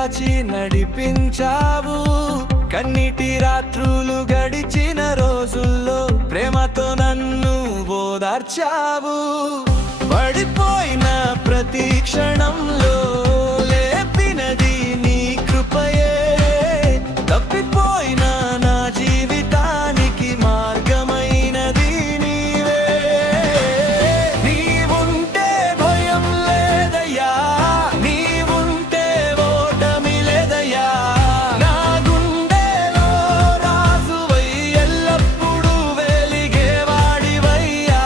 కాచి నడిపించావు. కన్నీటి రాత్రులు గడిచిన రోజుల్లో ప్రేమతో నన్ను ఓదార్చావు. పడిపోయిన ప్రతి క్షణంలో లేపినది నీ కృపయే. తప్పిపోయిన నా జీవితానికి మార్గమైనది నీవే. నీవుంటే భయం లేదయ్యా, నీవుంటే ఓటమి లేదయ్యా. నా గుండెలో రాజువై ఎల్లప్పుడూ వెలిగేవాడివయ్యా.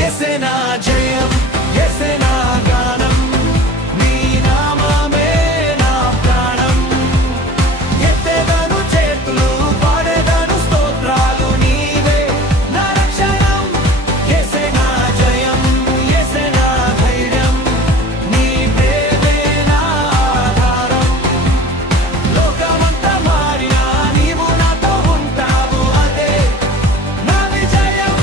యేసే నా జయం, యేసే నా గానం, నీ నామమే నా ప్రాణం. ఎత్తెదను చేతులు, పాడెదను స్తోత్రాలు, నీవే నా రక్షణం. యేసే నా జయం, యేసే నా ధైర్యం, నీ ప్రేమే నా ఆధారం. లోకమంతా మారినా నీవు నాతో ఉంటావు, అదే నా విజయం.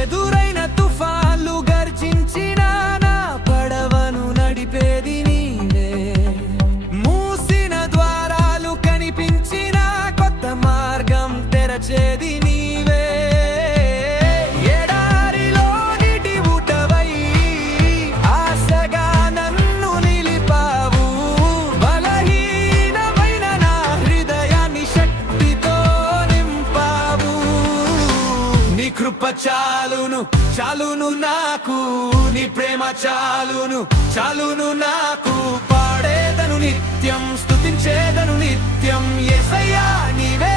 ఎదురైన తుఫాన్లు గర్జించిన నా పడవను నడిపేది నీవే. మూసిన ద్వారాలు కనిపించిన కొత్త మార్గం తెరచేది నీవే. ఎడారిలో నీటి ఊటవై ఆశగా నన్ను నిలిపావు. బలహీనమైన నా హృదయాన్ని శక్తితో నింపావు. నీ కృప చాలును, చాలును నాకు, నీ ప్రేమ చాలును, చాలును నాకు. పాడేదను నిత్యం, స్తుతించేదను నిత్యం. యేసయ్యా నీవే